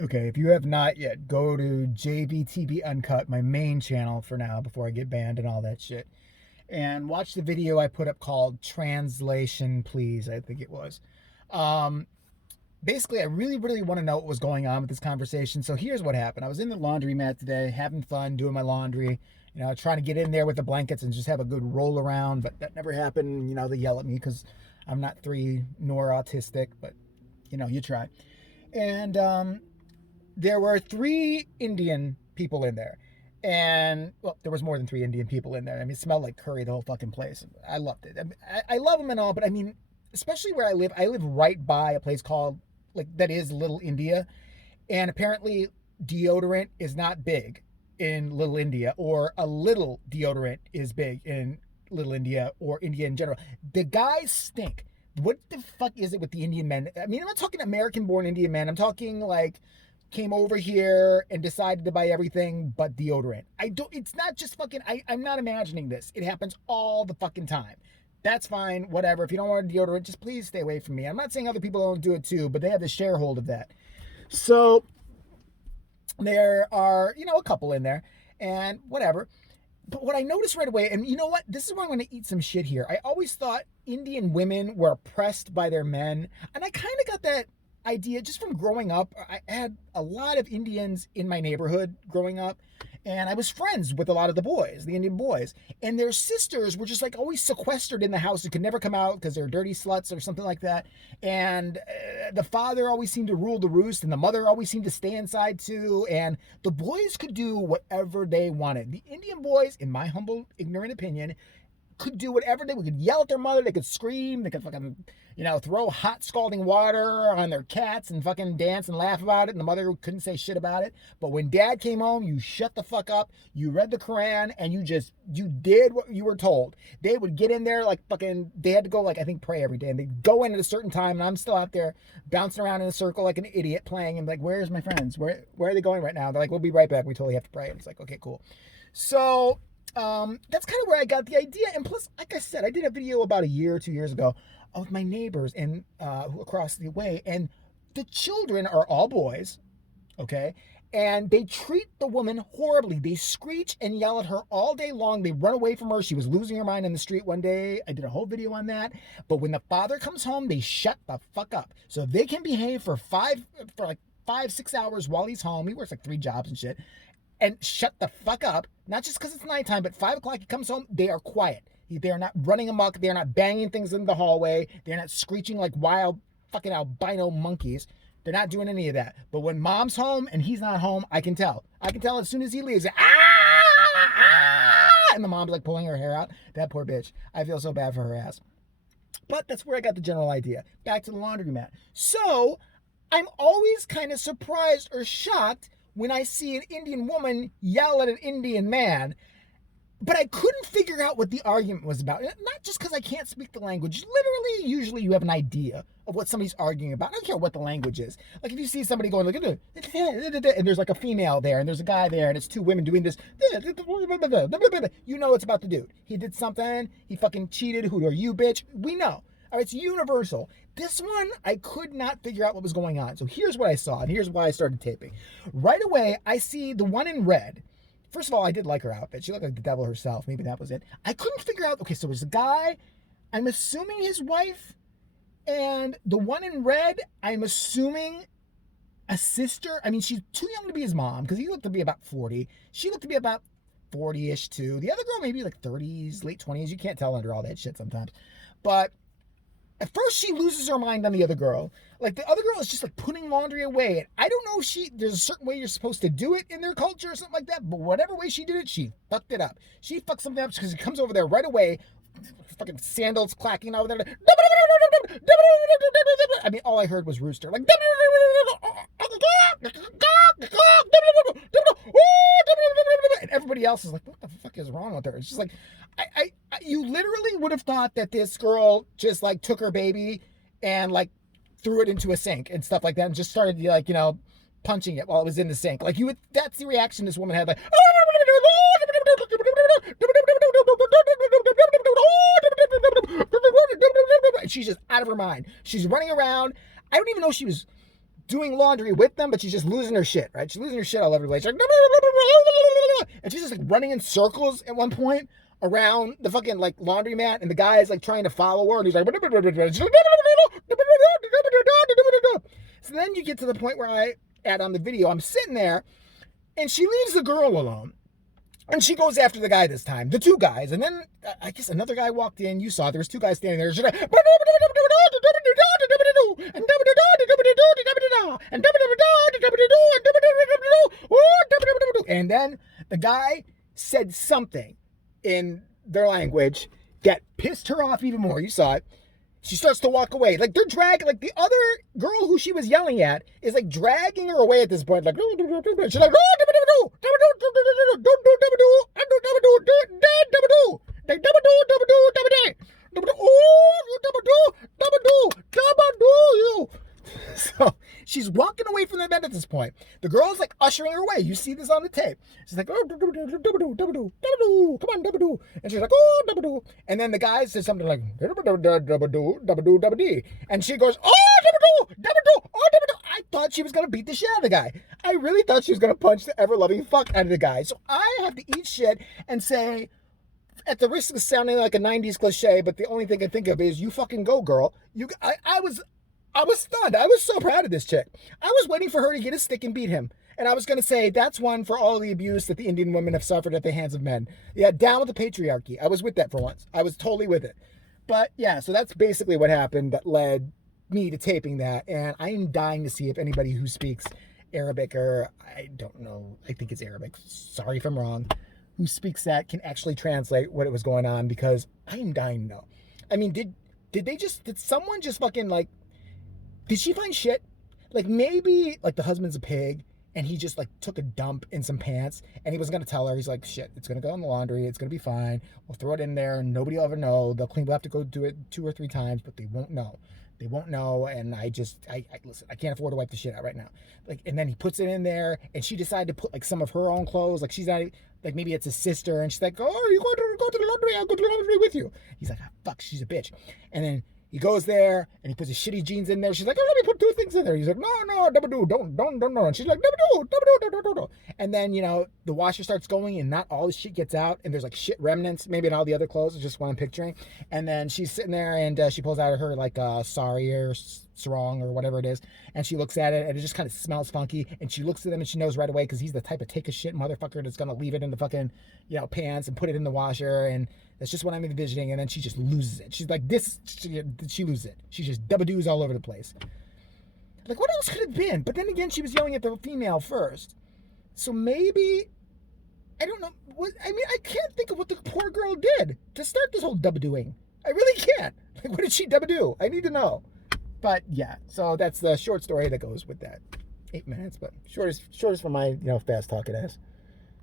Okay, if you have not yet, go to jayvtvuncut, my main channel for now before I get banned and all that shit. And watch the video I put up called Translation Please, I think it was. Um, Basically, I really want to know what was going on with this conversation. So here's what happened. I was in the laundromat today, having fun, doing my laundry, trying to get in there with the blankets and just have a good roll around, but that never happened. They yell at me because I'm not 3 nor autistic, but you try. And there were 3 Indian people in there. And, well, there was more than 3 Indian people in there. I mean, it smelled like curry, the whole fucking place. I loved it. I love them and all, but I mean, especially where I live right by a place called, that is Little India. And apparently, deodorant is not big in Little India, or a little deodorant is big in Little India or India in general. The guys stink. What the fuck is it with the Indian men? I mean, I'm not talking American born Indian men. I'm talking like came over here and decided to buy everything but deodorant. It's not just fucking, I'm not imagining this. It happens all the fucking time. That's fine, whatever. If you don't want deodorant, just please stay away from me. I'm not saying other people don't do it too, but they have the sharehold of that. So there are, a couple in there and whatever. But what I noticed right away, and you know what? This is where I'm going to eat some shit here. I always thought Indian women were oppressed by their men. And I kind of got that idea just from growing up. I had a lot of Indians in my neighborhood growing up, and I was friends with a lot of the boys, the Indian boys, and their sisters were just like always sequestered in the house and could never come out because they're dirty sluts or something like that. And the father always seemed to rule the roost, and the mother always seemed to stay inside too. And the boys could do whatever they wanted. The Indian boys, in my humble, ignorant opinion, could do whatever they could yell at their mother, they could scream, they could fucking, throw hot scalding water on their cats and fucking dance and laugh about it, and the mother couldn't say shit about it. But when dad came home, you shut the fuck up, you read the Quran, and you did what you were told. They would get in there like fucking, they had to go like, I think, pray every day, and they'd go in at a certain time, and I'm still out there bouncing around in a circle like an idiot playing, and like, where's my friends? Where are they going right now? They're like, we'll be right back, we totally have to pray. And it's like, okay, cool. So that's kind of where I got the idea. And plus, like I said, I did a video about a year or 2 years ago of my neighbors and across the way, and the children are all boys, okay? And they treat the woman horribly. They screech and yell at her all day long. They run away from her. She was losing her mind in the street one day. I did a whole video on that. But when the father comes home, they shut the fuck up. So they can behave for like 5-6 hours while he's home. He works like 3 jobs and shit. And shut the fuck up. Not just because it's nighttime, but 5 o'clock he comes home, they are quiet. They are not running amok. They are not banging things in the hallway. They're not screeching like wild fucking albino monkeys. They're not doing any of that. But when mom's home and he's not home, I can tell. I can tell as soon as he leaves. And the mom's like pulling her hair out. That poor bitch. I feel so bad for her ass. But that's where I got the general idea. Back to the laundromat. So I'm always kind of surprised or shocked when I see an Indian woman yell at an Indian man. But I couldn't figure out what the argument was about. Not just because I can't speak the language. Literally, usually you have an idea of what somebody's arguing about. I don't care what the language is. Like if you see somebody going, like, and there's like a female there, and there's a guy there, and it's 2 women doing this, you know it's about the dude. He did something. He fucking cheated. Who are you, bitch? We know. All right, it's universal. This one, I could not figure out what was going on. So here's what I saw, and here's why I started taping. Right away, I see the one in red. First of all, I did like her outfit. She looked like the devil herself. Maybe that was it. I couldn't figure out, okay, so there's a guy, I'm assuming his wife, and the one in red, I'm assuming a sister. I mean, she's too young to be his mom, because he looked to be about 40. She looked to be about 40-ish too. The other girl, maybe like 30s, late 20s. You can't tell under all that shit sometimes. But at first, she loses her mind on the other girl. Like, the other girl is just, like, putting laundry away. And I don't know if there's a certain way you're supposed to do it in their culture or something like that. But whatever way she did it, she fucked it up. She fucked something up because she comes over there right away. Fucking sandals clacking over there. I mean, all I heard was rooster. Like, and everybody else is like, what the fuck is wrong with her? It's just like, you literally would have thought that this girl just like took her baby and like threw it into a sink and stuff like that and just started like, punching it while it was in the sink. Like that's the reaction this woman had, like, she's just out of her mind. She's running around. I don't even know if she was doing laundry with them, but she's just losing her shit, right? She's losing her shit all over the place. She's like, and she's just like running in circles at one point around the fucking like laundromat, and the guy is like trying to follow her, and he's like, so then you get to the point where I add on the video. I'm sitting there, and she leaves the girl alone. And she goes after the guy this time, the two guys. And then I guess another guy walked in. You saw there was two guys standing there. She's like, and then the guy said something in their language that pissed her off even more. You saw it. She starts to walk away. Like, they're dragging, like, the other girl who she was yelling at is, like, dragging her away at this point. Like, she's like, so she's walking away from the bed at this point. The girl's like ushering her away. You see this on the tape. She's like, come on, and she's like, oh, and then the guy says something like, and she goes, oh, I thought she was gonna beat the shit out of the guy. I really thought she was gonna punch the ever-loving fuck out of the guy. So I have to eat shit and say, at the risk of sounding like a 90s cliche, but the only thing I think of is, you fucking go, girl. I was stunned. I was so proud of this chick. I was waiting for her to get a stick and beat him. And I was going to say, that's one for all the abuse that the Indian women have suffered at the hands of men. Yeah, down with the patriarchy. I was with that for once. I was totally with it. But yeah, so that's basically what happened that led me to taping that. And I am dying to see if anybody who speaks Arabic, or I don't know, I think it's Arabic. Sorry if I'm wrong. Who speaks that can actually translate what it was going on, because I am dying to know. I mean, did someone just fucking like, did she find shit? Like, maybe like the husband's a pig and he just like took a dump in some pants and he wasn't going to tell her. He's like, shit, it's going to go in the laundry. It's going to be fine. We'll throw it in there and nobody will ever know. We'll have to go do it 2 or 3 times, but they won't know. They won't know. And I listen, I can't afford to wipe the shit out right now. Like, and then he puts it in there and she decided to put like some of her own clothes. Like, she's not, like, maybe it's his sister and she's like, oh, you go to the laundry. I'll go to the laundry with you. He's like, ah, fuck, she's a bitch. And then he goes there and he puts his shitty jeans in there. She's like, oh, let me put 2 things in there. He's like, no, don't. And she's like, don't. And then, you know, the washer starts going and not all the shit gets out. And there's like shit remnants, maybe in all the other clothes. It's just what I'm picturing. And then she's sitting there and she pulls out her like sari or sarong or whatever it is. And she looks at it and it just kind of smells funky. And she looks at him and she knows right away, because he's the type of take a shit motherfucker that's going to leave it in the fucking, you know, pants and put it in the washer. And that's just what I'm envisioning. And then she just loses it. She's like, she loses it. She just double-doos all over the place. Like, what else could it have been? But then again, she was yelling at the female first. So maybe, I don't know. I can't think of what the poor girl did to start this whole double-doing. I really can't. Like, what did she double-do? I need to know. But yeah, so that's the short story that goes with that. 8 minutes, but shortest for my, you know, fast talking ass.